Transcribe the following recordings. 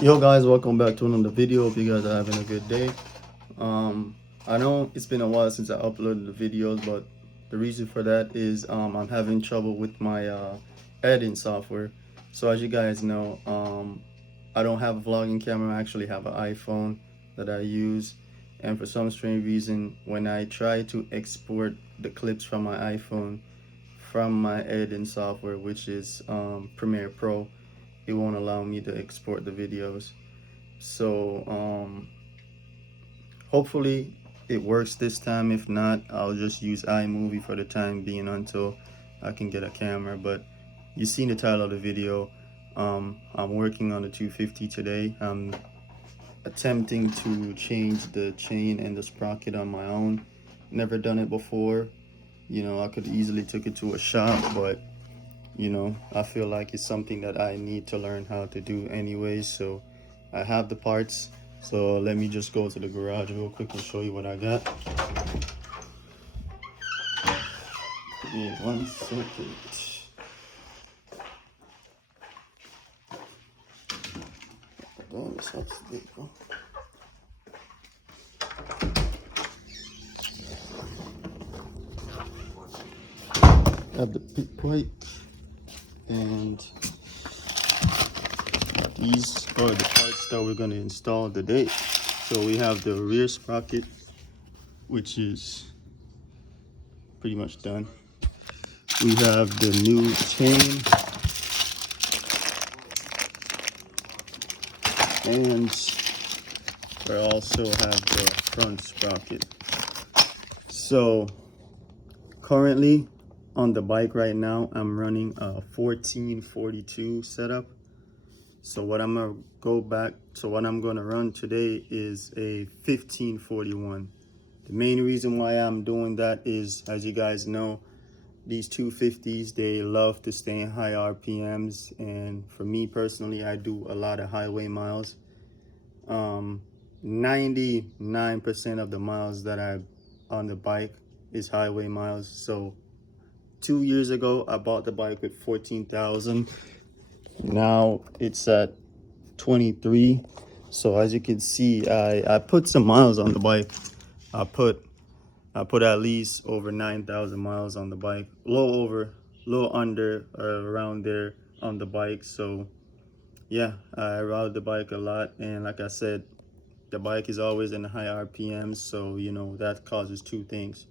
Yo guys, welcome back to another video. Hope you guys are having a good day. I know it's been a while since I uploaded the videos, but the reason for that is I'm having trouble with my editing software. So as you guys know, I don't have a vlogging camera. I actually have an iPhone that I use, and for some strange reason, when I try to export the clips from my iPhone from my editing software, which is Premiere Pro, it won't allow me to export the videos. So hopefully it works this time. If not, I'll just use iMovie for the time being until I can get a camera. But you seen the title of the video. I'm working on the 250 today. I'm attempting to change the chain and the sprocket on my own. Never done it before. I could easily took it to a shop, but I feel like it's something that I need to learn how to do anyways. So I have the parts. So let me just go to the garage real quick and show you what I got. Yeah, 1 second. Damn, this sucks, bro. I have the pick pipe, and these are the parts that we're going to install today. So we have the rear sprocket, which is pretty much done. We have the new chain, and we also have the front sprocket. So currently on the bike right now, I'm running a 1442 setup. So what I'm gonna run today is a 1541. The main reason why I'm doing that is, as you guys know, these 250s, they love to stay in high RPMs, and for me personally, I do a lot of highway miles. 99% of the miles that I on the bike is highway miles. So 2 years ago, I bought the bike with 14,000. Now it's at 23. So as you can see, I put some miles on the bike. I put at least over 9,000 miles on the bike, a little under, or around there on the bike. So yeah, I ride the bike a lot, and like I said, the bike is always in the high RPMs, so that causes two things.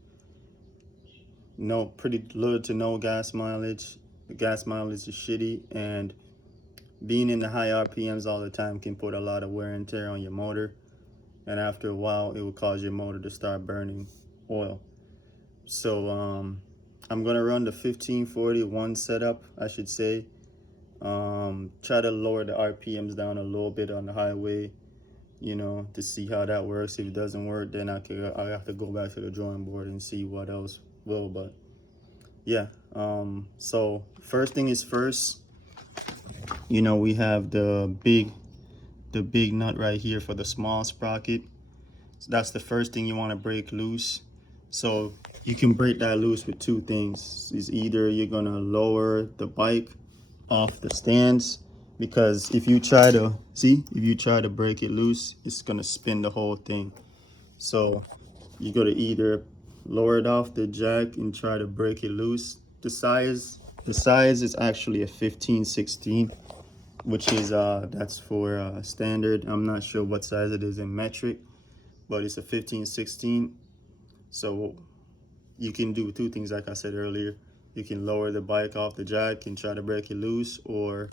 Pretty little to no gas mileage. The gas mileage is shitty, and being in the high RPMs all the time can put a lot of wear and tear on your motor, and after a while it will cause your motor to start burning oil. So I'm gonna run the 1541 setup, I should say. Try to lower the RPMs down a little bit on the highway, to see how that works. If it doesn't work, then I have to go back to the drawing board and see what else will. But yeah, so first thing is first, we have the big nut right here for the small sprocket. So that's the first thing you want to break loose. So you can break that loose with two things. Is either you're gonna lower the bike off the stands, because if you try to break it loose, it's gonna spin the whole thing. So you gotta either lower it off the jack and try to break it loose. The size is actually a 15/16, which is that's for standard. I'm not sure what size it is in metric, but it's a 15/16. So you can do two things, like I said earlier. You can lower the bike off the jack and try to break it loose, or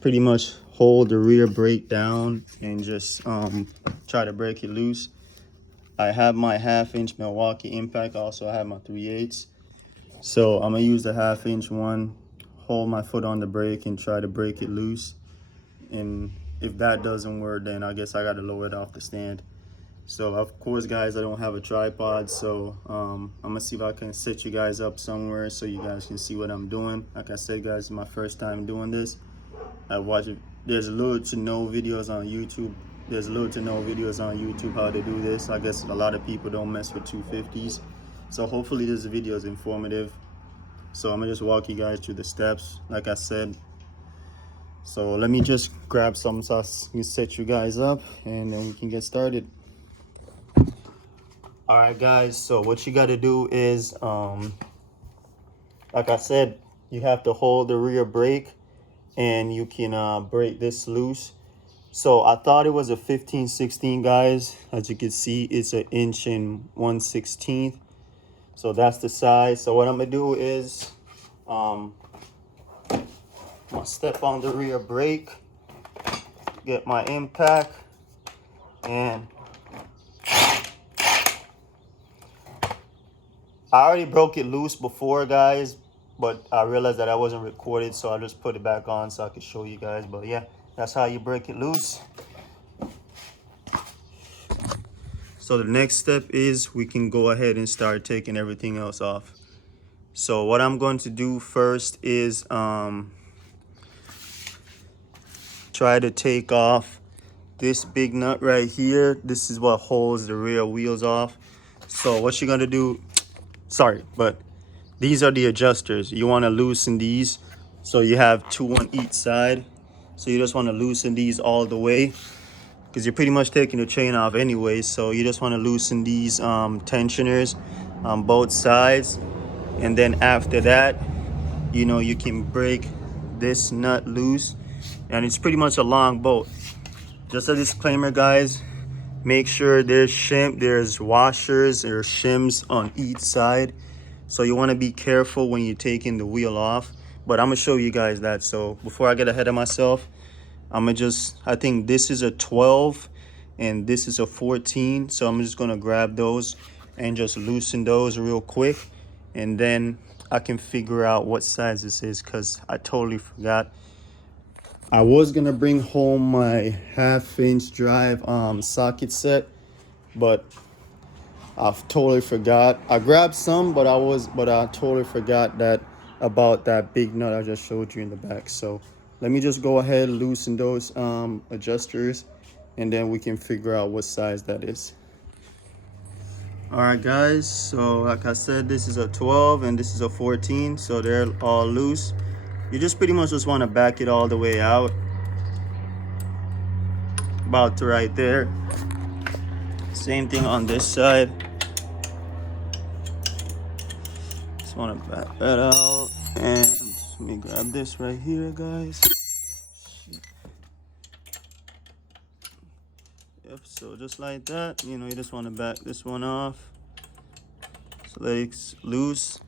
pretty much hold the rear brake down and just try to break it loose. I have my 1/2 inch Milwaukee impact. Also I have my 3/8. So I'm gonna use the 1/2 inch one, hold my foot on the brake and try to break it loose. And if that doesn't work, then I guess I gotta lower it off the stand. So of course, guys, I don't have a tripod, so I'm gonna see if I can set you guys up somewhere so you guys can see what I'm doing. Like I said, guys, it's my first time doing this. There's little to no videos on YouTube. How to do this. I guess a lot of people don't mess with 250s. So hopefully this video is informative. So I'm gonna just walk you guys through the steps. Like I said, So let me just grab some so I can set you guys up and then we can get started. All right, guys, so what you got to do is, like I said, you have to hold the rear brake and you can break this loose. So I thought it was a 15/16, guys. As you can see, it's an inch and 1/16. So that's the size. So what I'm gonna do is, I'm gonna step on the rear brake, get my impact, and I already broke it loose before, guys, but I realized that I wasn't recorded, so I just put it back on so I could show you guys. But yeah, that's how you break it loose. So the next step is we can go ahead and start taking everything else off. So what I'm going to do first is try to take off this big nut right here. This is what holds the rear wheels off. So what you're gonna do, sorry, but these are the adjusters. You want to loosen these so you have two on each side. So you just want to loosen these all the way because you're pretty much taking the chain off anyway. So you just want to loosen these tensioners on both sides, and then after that, you know, you can break this nut loose, and it's pretty much a long bolt. Just a disclaimer, guys, make sure there's washers or shims on each side. So you want to be careful when you're taking the wheel off, but I'm gonna show you guys that. So before I get ahead of myself, I think this is a 12 and this is a 14. So I'm just gonna grab those and just loosen those real quick, and then I can figure out what size this is because I totally forgot. I was gonna bring home my 1/2-inch drive socket set, but I totally forgot. I grabbed some, but I totally forgot about that big nut I just showed you in the back. So let me just go ahead and loosen those adjusters, and then we can figure out what size that is. All right, guys, so like I said, this is a 12 and this is a 14, so they're all loose. You just pretty much just want to back it all the way out, about to right there. Same thing on this side. Just want to back that out, and let me grab this right here, guys. Yep, so just like that, you know, you just want to back this one off so that it's loose.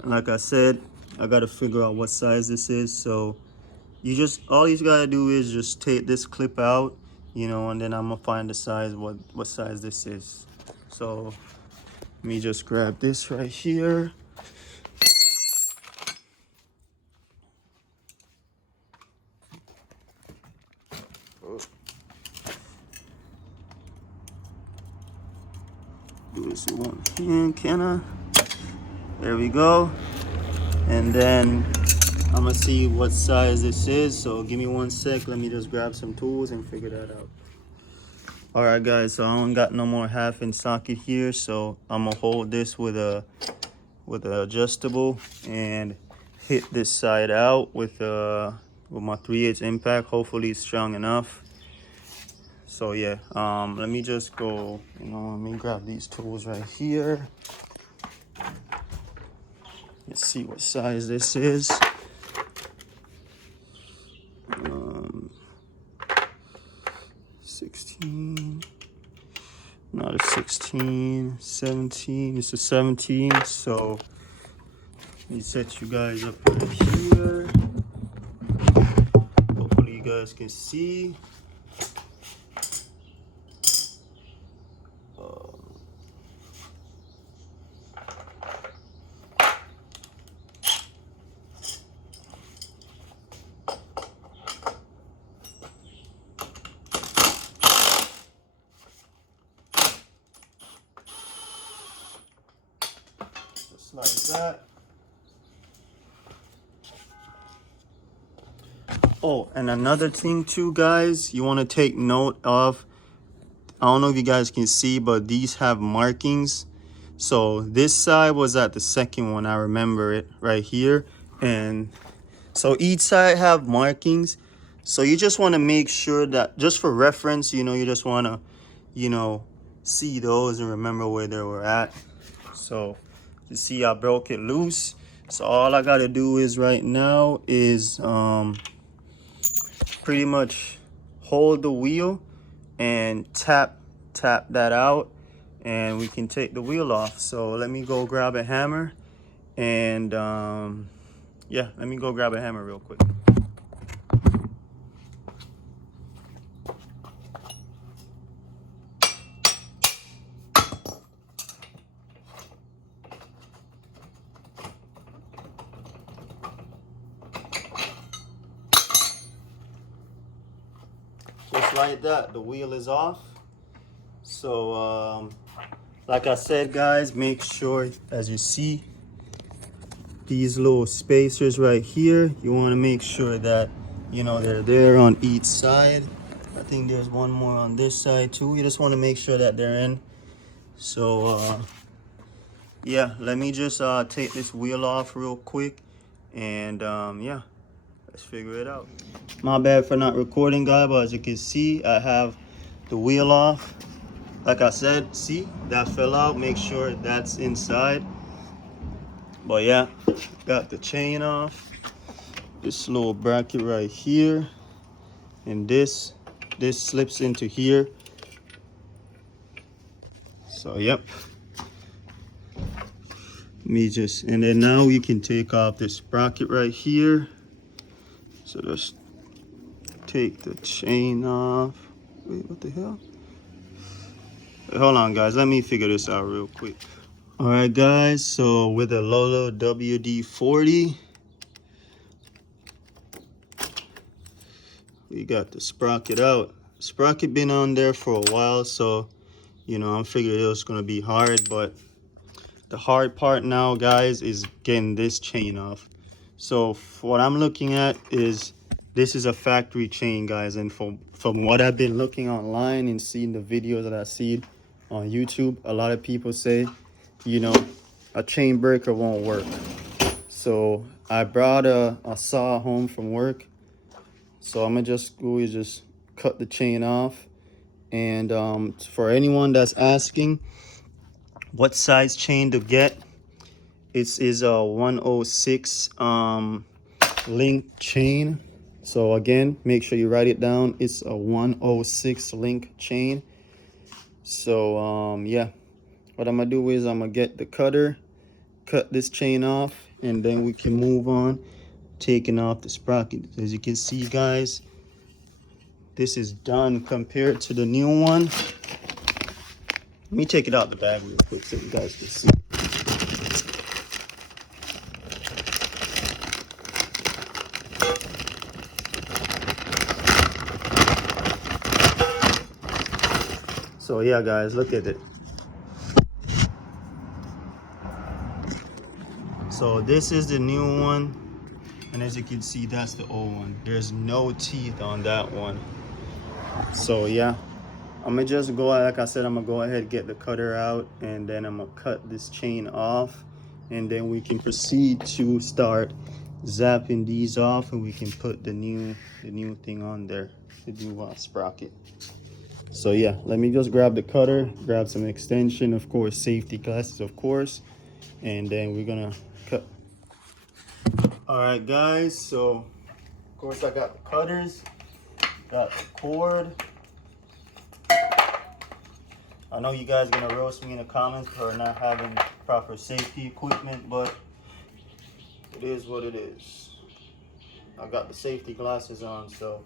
And like I said, I got to figure out what size this is. So all you gotta do is just take this clip out, you know, and then I'm gonna find the size, what size this is. So let me just grab this right here. Do this in one hand, can I? There we go. And then I'm gonna see what size this is. So give me 1 sec. Let me just grab some tools and figure that out. All right, guys. So I don't got no more 1/2-inch socket here. So I'm gonna hold this with an adjustable and hit this side out with my 3/8 impact. Hopefully it's strong enough. So yeah, let me just go, you know, let me grab these tools right here. Let's see what size this is. 16, not a 16, 17, it's a 17. So let me set you guys up right here. Hopefully you guys can see. Like that. Oh, and another thing too, guys, you want to take note of, I don't know if you guys can see, but these have markings. So this side was at the second one, I remember it right here. And so each side have markings. So you just want to make sure that, just for reference, you know, you just want to, you know, see those and remember where they were at. So you see I broke it loose. So all I got to do is right now is pretty much hold the wheel and tap that out, and we can take the wheel off. So let me go grab a hammer, and yeah, let me go grab a hammer real quick. Just like that, the wheel is off. So like I said, guys, make sure, as you see these little spacers right here, you want to make sure that, you know, they're there on each side. I think there's one more on this side too. You just want to make sure that they're in. So yeah, let me just take this wheel off real quick, and yeah, let's figure it out. My bad for not recording, guys, but as you can see, I have the wheel off. Like I said, see, that fell out. Make sure that's inside. But yeah, got the chain off. This little bracket right here, and this slips into here. So yep, and then now we can take off this sprocket right here. So just take the chain off. Wait, what the hell? Wait, hold on, guys, let me figure this out real quick. All right, guys, so with a Lolo WD-40, we got the sprocket out. Sprocket been on there for a while, so you know, I'm figuring it was gonna be hard, but the hard part now, guys, is getting this chain off. So what I'm looking at is, this is a factory chain, guys, and from what I've been looking online and seeing the videos that I see on YouTube, a lot of people say, you know, a chain breaker won't work. So I brought a saw home from work, so I'm gonna just cut the chain off. And for anyone that's asking what size chain to get, it is a 106 link chain. So again, make sure you write it down. It's a 106 link chain. So yeah, what I'm gonna do is I'm gonna get the cutter, cut this chain off, and then we can move on taking off the sprocket. As you can see, guys, this is done compared to the new one. Let me take it out the bag real quick so you guys can see. So yeah, guys, look at it. So this is the new one, and as you can see, that's the old one. There's no teeth on that one. So yeah, I'm gonna just go, like I said, I'm gonna go ahead and get the cutter out, and then I'm gonna cut this chain off, and then we can proceed to start zapping these off, and we can put the new thing on there, the new sprocket. So yeah, let me just grab the cutter, grab some extension, of course, safety glasses, of course, and then we're gonna cut. All right, guys, so of course I got the cutters, got the cord. I know you guys are gonna roast me in the comments for not having proper safety equipment, but it is what it is. I got the safety glasses on, so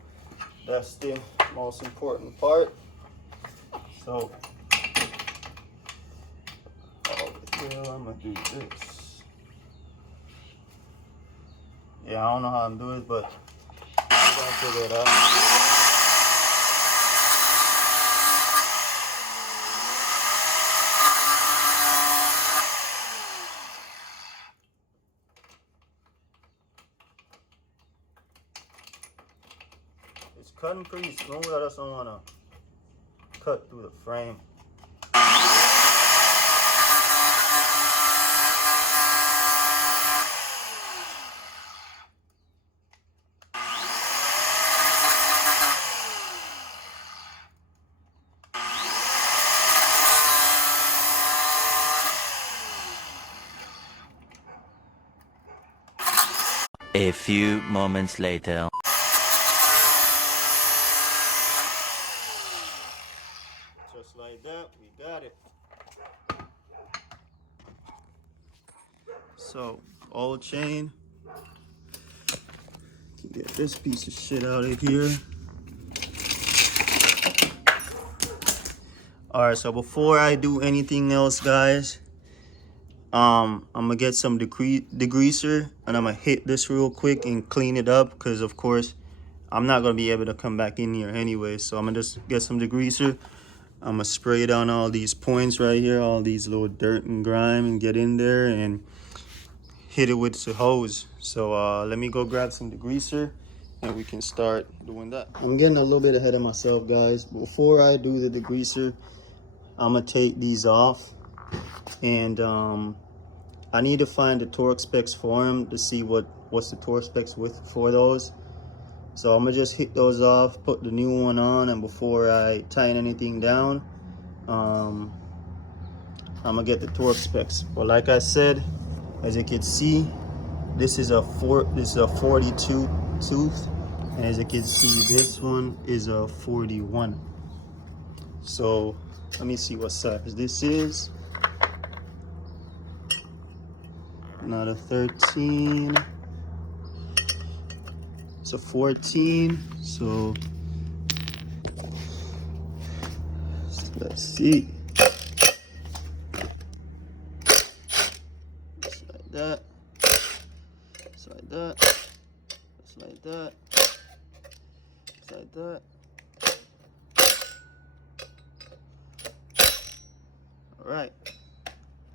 that's the most important part. So I'm gonna do this. Yeah, I don't know how I'm doing it, but I'm gonna figure it out. It's cutting pretty smooth. I just don't want to cut through the frame. A few moments later. Just like that, we got it. So, old chain. Get this piece of shit out of here. Alright, so before I do anything else, guys, I'm gonna get some degreaser and I'm gonna hit this real quick and clean it up, because of course I'm not gonna be able to come back in here anyway. So I'm gonna just get some degreaser. I'm gonna spray down all these points right here, all these little dirt and grime, and get in there and hit it with the hose. So let me go grab some degreaser and we can start doing that. I'm getting a little bit ahead of myself, guys. Before I do the degreaser, I'm gonna take these off, and I need to find the torque specs for them to see what's the torque specs for those. So I'm gonna just hit those off, put the new one on, and before I tighten anything down, I'm gonna get the torque specs. But like I said, as you can see, this is a 42 tooth, and as you can see, this one is a 41. So let me see what size this is. Not a 13. It's a 14. So let's see. Just like that. Just like that. Just like that. Just like that. All right.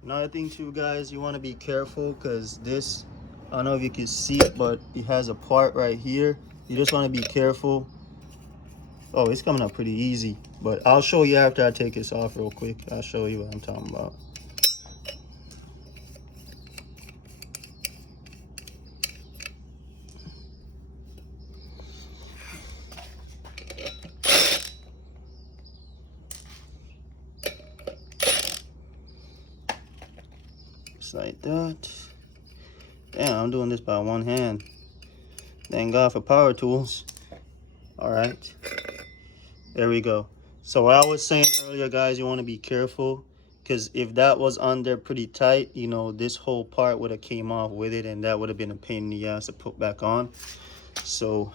Another thing too, guys, you want to be careful, because this, I don't know if you can see it, but it has a part right here. You just want to be careful. Oh, it's coming up pretty easy, but I'll show you after I take this off real quick. I'll show you what I'm talking about. Just like that. Damn, I'm doing this by one hand. Thank God for power tools. All right, there we go. So what I was saying earlier, guys, you want to be careful, because if that was on there pretty tight, you know, this whole part would have came off with it, and that would have been a pain in the ass to put back on. So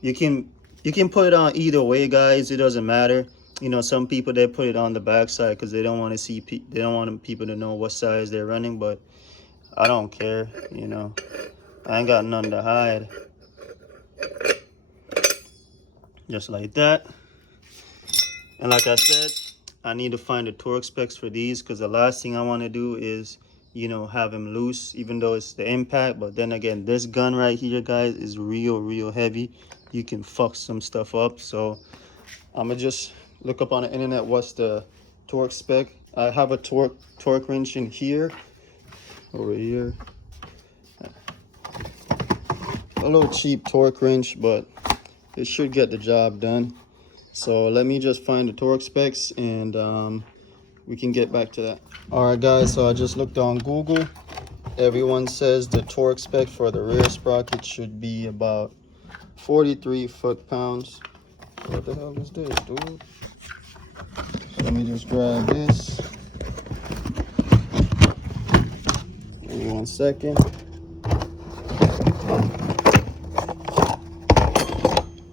you can put it on either way, guys. It doesn't matter. You know, some people, they put it on the back side because they don't want to see they don't want people to know what size they're running, but I don't care. You know, I ain't got nothing to hide. Just like that. And like I said, I need to find the torque specs for these, because the last thing I want to do is, you know, have them loose, even though it's the impact. But then again, this gun right here, guys, is real heavy. You can fuck some stuff up. So I'm gonna just look up on the internet what's the torque spec. I have a torque wrench in here, over here. A little cheap torque wrench, but it should get the job done. So let me just find the torque specs, and we can get back to that. All right, guys, so I just looked on Google. Everyone says the torque spec for the rear sprocket should be about 43 foot-pounds. What the hell is this, dude? Let me just grab this. Give me 1 second.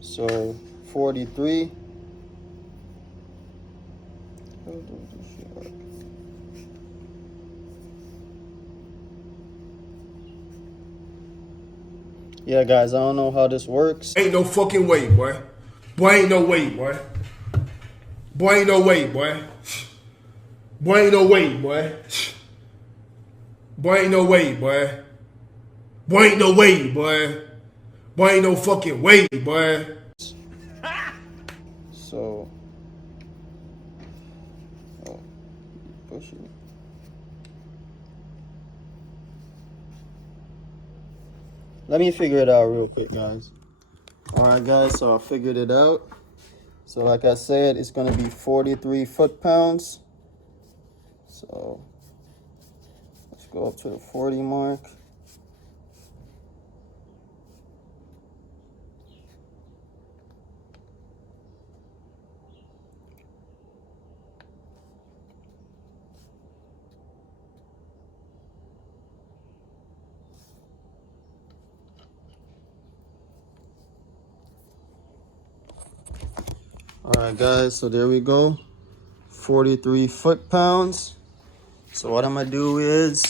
So 43. How does this shit work? Yeah, guys, I don't know how this works. Ain't no fucking way, boy. Boy, ain't no way, boy. Boy, ain't no way, boy. Boy, ain't no way, boy. Boy, ain't no way, boy. Boy, ain't no way, boy. Boy, ain't no fucking way, boy. So, oh, push it. Let me figure it out real quick, guys. All right, guys, so I figured it out. So like I said, it's gonna be 43 foot-pounds. So let's go up to the 40 mark. All right, guys, so there we go. 43 foot-pounds. So what I'm gonna do is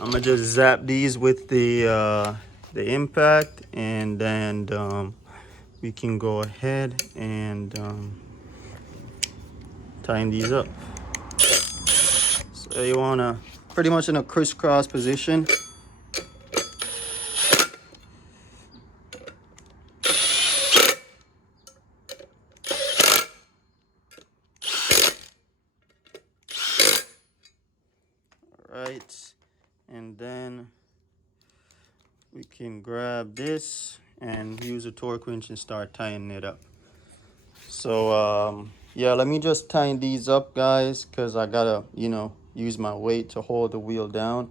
I'm gonna just zap these with the impact, and then we can go ahead and tighten these up. So you wanna pretty much in a crisscross position. Right, and then we can grab this and use a torque wrench and start tightening it up. So yeah, let me just tighten these up, guys, because I gotta, use my weight to hold the wheel down,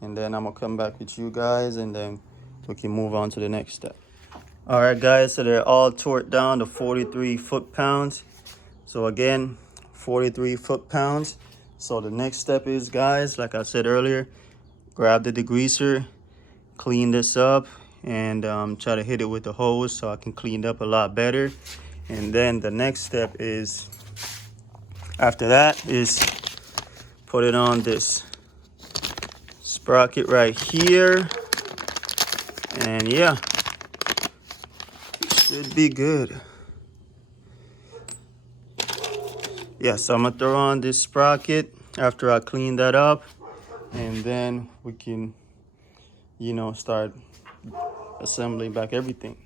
and then I'm gonna come back with you guys, and then we can move on to the next step. All right, guys, so they're all torqued down to 43 foot-pounds. So again, 43 foot-pounds. So the next step is, guys, like I said earlier, grab the degreaser, clean this up, and try to hit it with the hose so I can clean it up a lot better. And then the next step is, after that, is put it on this sprocket right here. And yeah, should be good. Yeah, so I'm gonna throw on this sprocket after I clean that up, and then we can, start assembling back everything.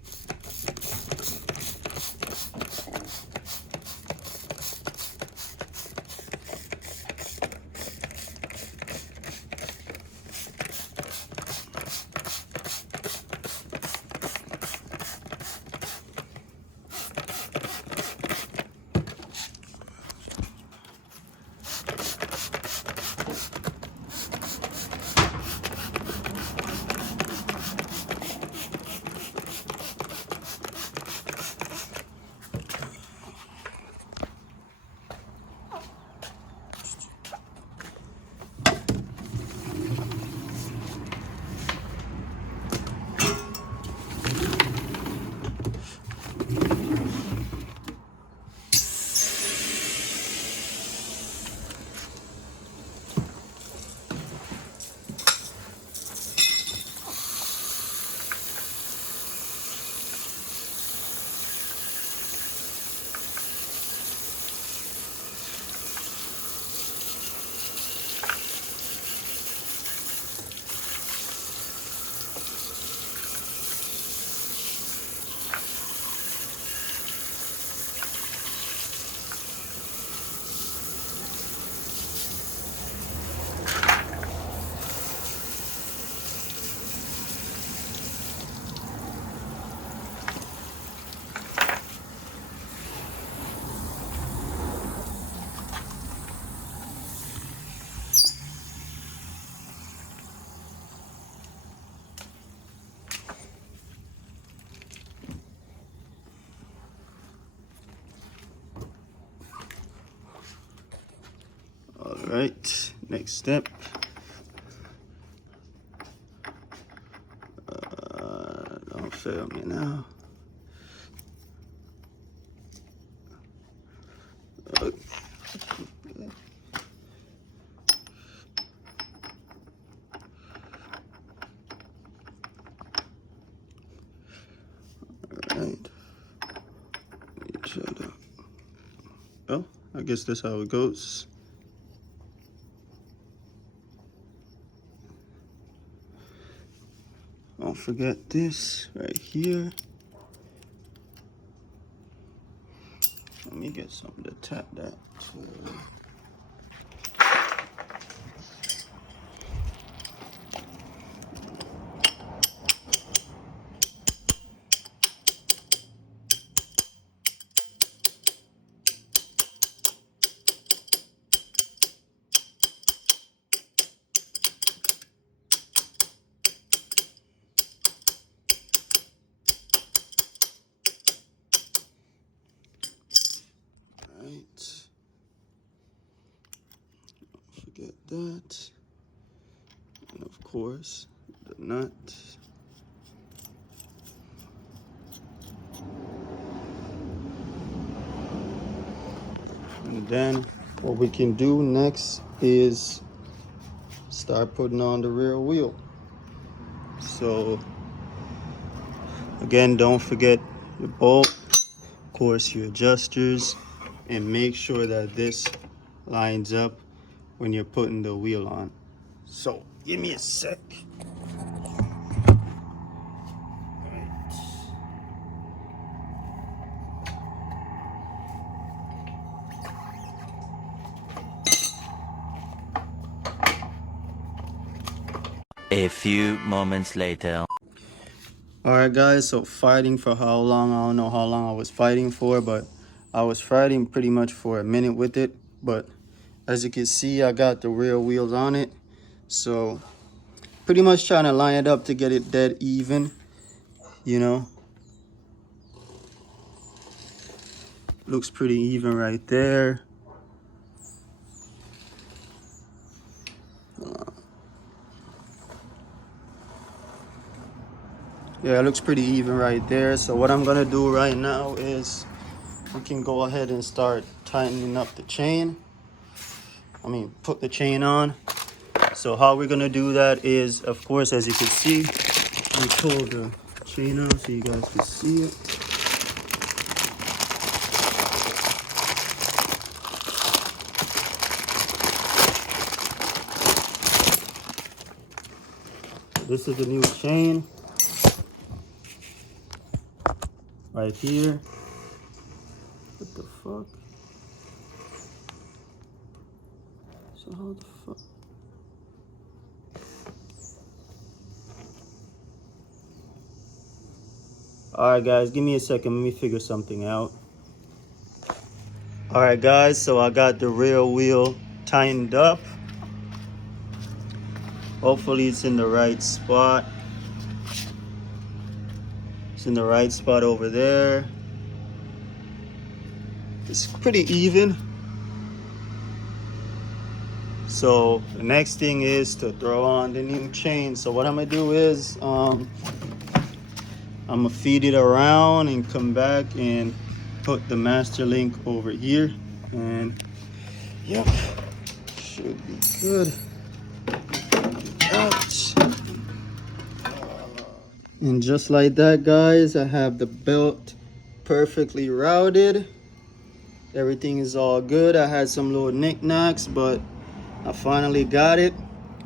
All right, next step. Don't fail me now. Alright. Shut up. Well, I guess that's how it goes. Don't forget this right here. Let me get something to tap that. Right. Don't forget that. And of course, the nut. And then what we can do next is start putting on the rear wheel. So again, don't forget your bolt, of course your adjusters, and make sure that this lines up when you're putting the wheel on. So give me a sec. A few moments later. All right guys, so fighting for how long? I don't know how long I was fighting for, but I was fighting pretty much for a minute with it. But as you can see, I got the rear wheels on it, so pretty much trying to line it up to get it dead even, you know. Looks pretty even right there. Yeah, it looks pretty even right there. So what I'm gonna do right now is we can go ahead and start tightening up the chain. Put the chain on. So how we're gonna do that is, of course, as you can see, we pull the chain out so you guys can see it. This is the new chain right here. What the fuck? So how the fuck? All right, guys, give me a second. Let me figure something out. All right, guys, so I got the rear wheel tightened up. Hopefully it's in the right spot. It's in the right spot over there. It's pretty even. So the next thing is to throw on the new chain. So what I'm gonna do is I'm gonna feed it around and come back and put the master link over here. And yep, should be good. Ouch. And just like that, guys, I have the belt perfectly routed. Everything is all good. I had some little knickknacks, but I finally got it.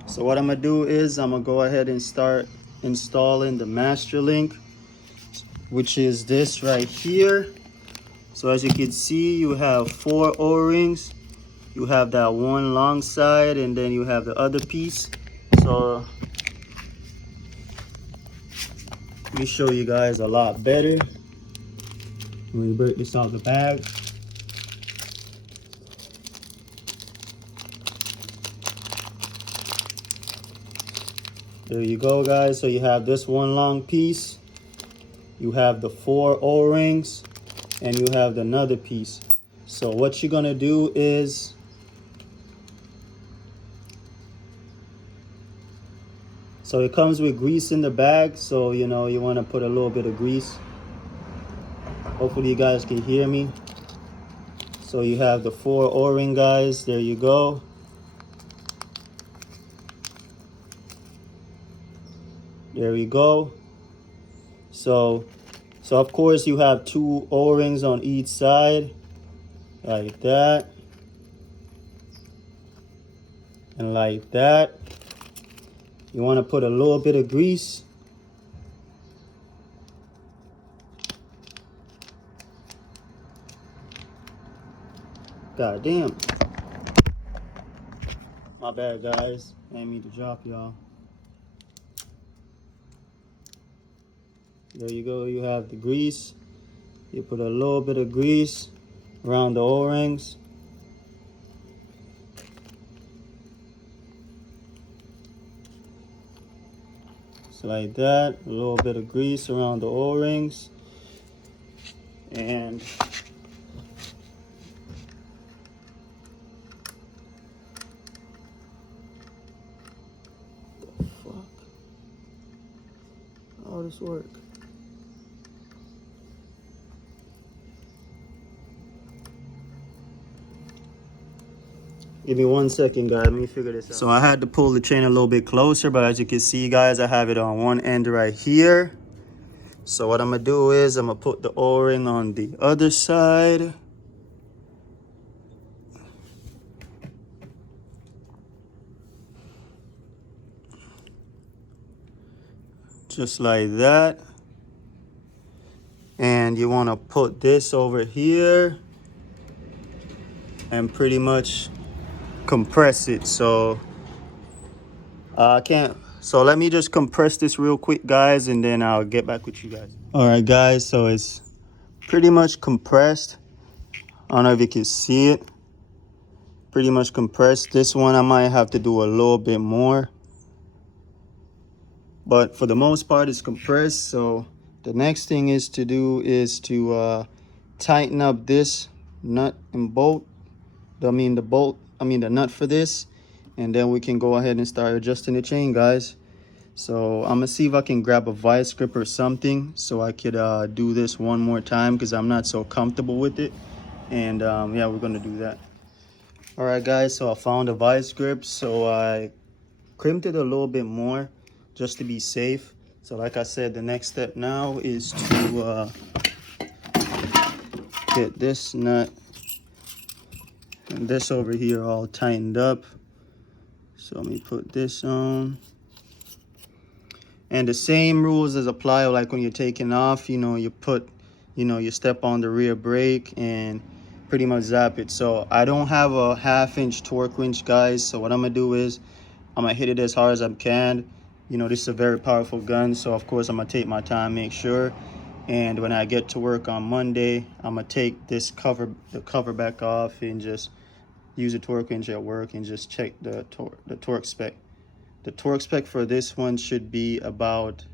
So what I'm gonna do is I'm gonna go ahead and start installing the master link, which is this right here. So as you can see, you have 4 O-rings. You have that one long side, and then you have the other piece. So let me show you guys a lot better. Let me break this out of the bag. There you go, guys. So you have this one long piece, you have the 4 O-rings, and you have another piece. So what you're gonna do is so it comes with grease in the bag, so you know you want to put a little bit of grease. Hopefully you guys can hear me. So you have the 4 O-ring, guys. There you go. There we go. So of course you have 2 O-rings on each side, like that, and like that. You want to put a little bit of grease. God damn. My bad, guys. I didn't mean to drop y'all. There you go. You have the grease. You put a little bit of grease around the O-rings. Just like that. A little bit of grease around the O-rings. And the fuck? How does this work? Give me 1 second, guys. Let me figure this out. So I had to pull the chain a little bit closer, but as you can see, guys, I have it on one end right here. So what I'm gonna do is I'm gonna put the O-ring on the other side. Just like that. And you wanna put this over here and pretty much compress it. So I can't, so let me just compress this real quick, guys, and then I'll get back with you guys. All right, guys, so it's pretty much compressed. I don't know if you can see it. Pretty much compressed. This one I might have to do a little bit more, but for the most part it's compressed. So the next thing is to do is to tighten up this nut and bolt. The nut for this, and then we can go ahead and start adjusting the chain, guys. So I'm gonna see if I can grab a vice grip or something so I could do this one more time, because I'm not so comfortable with it. And yeah, we're gonna do that. All right, guys, so I found a vice grip, so I crimped it a little bit more just to be safe. So like I said, the next step now is to get this nut and this over here all tightened up. So let me put this on. And the same rules as apply like when you're taking off. You step on the rear brake and pretty much zap it. So I don't have a 1/2 inch torque wrench, guys. So what I'm gonna do is I'm gonna hit it as hard as I can. This is a very powerful gun, so of course I'm gonna take my time, make sure. And when I get to work on Monday, I'm gonna take the cover back off and just use a torque wrench at work and just check the torque spec. The torque spec for this one should be about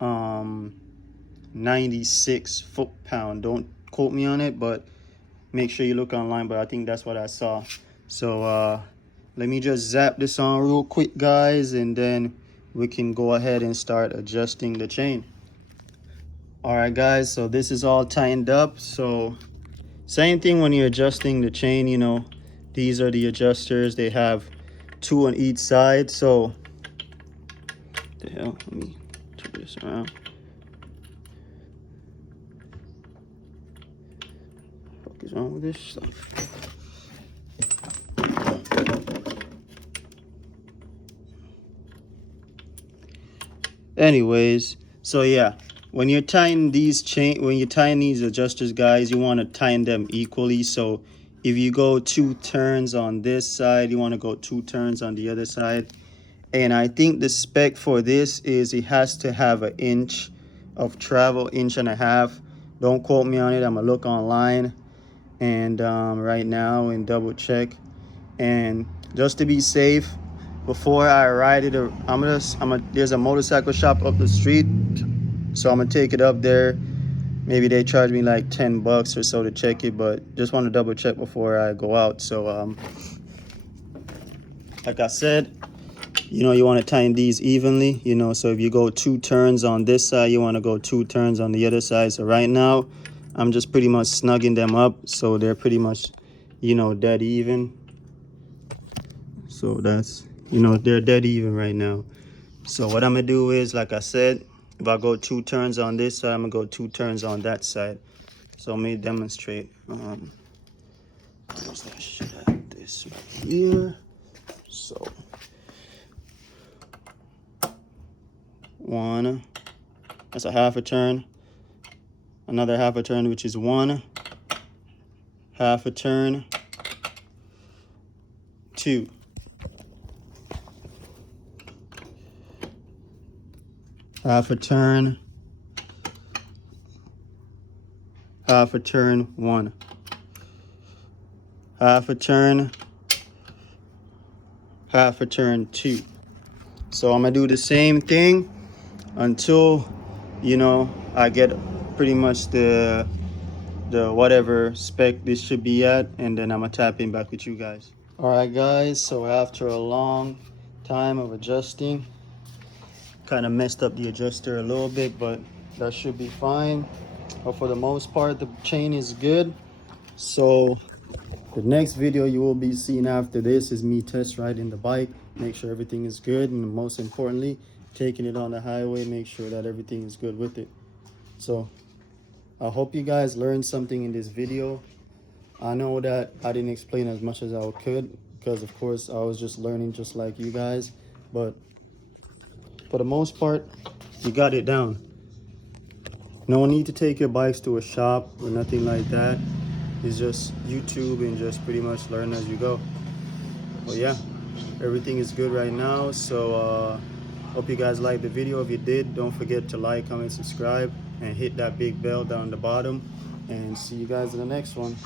96 foot-pound. Don't quote me on it, but make sure you look online. But I think that's what I saw. So let me just zap this on real quick, guys, and then we can go ahead and start adjusting the chain. All right, guys, so this is all tightened up. So same thing when you're adjusting the chain. These are the adjusters. They have 2 on each side. So the hell, let me turn this around. What is wrong with this stuff? Anyways, so yeah, when you're tying these adjusters, guys, you want to tighten them equally. So if you go 2 turns on this side, you want to go 2 turns on the other side. And I think the spec for this is it has to have 1 inch of travel, 1.5 inches. Don't quote me on it. I'm gonna look online and right now and double check. And just to be safe, before I ride it, there's a motorcycle shop up the street, so I'm gonna take it up there. Maybe they charge me like $10 or so to check it, but just want to double check before I go out. So like I said, you want to tighten these evenly. So if you go 2 turns on this side, you want to go 2 turns on the other side. So right now I'm just pretty much snugging them up so they're pretty much dead even. So that's they're dead even right now. So what I'm gonna do is, like I said, if I go 2 turns on this side, I'm gonna go 2 turns on that side. So let me demonstrate. Where's that shit at? This right here. So 1, that's a 1/2 a turn. Another 1/2 a turn, which is 1, 1/2 a turn, 2. Half a turn, 1/2 a turn, 1, 1/2 a turn, 1/2 a turn, 2. So I'm gonna do the same thing until I get pretty much the whatever spec this should be at, and then I'm gonna tap in back with you guys. All right, guys, so after a long time of adjusting, kind of messed up the adjuster a little bit, but that should be fine. But for the most part, the chain is good. So The next video you will be seeing after this is me test riding the bike, make sure everything is good, and most importantly, taking it on the highway, make sure that everything is good with it. So I hope you guys learned something in this video. I know that I didn't explain as much as I could because of course I was just learning just like you guys, but for the most part, you got it down. No need to take your bikes to a shop or nothing like that. It's just YouTube and just pretty much learn as you go. But yeah, everything is good right now. So hope you guys liked the video. If you did, don't forget to like, comment, subscribe, and hit that big bell down the bottom. And see you guys in the next one.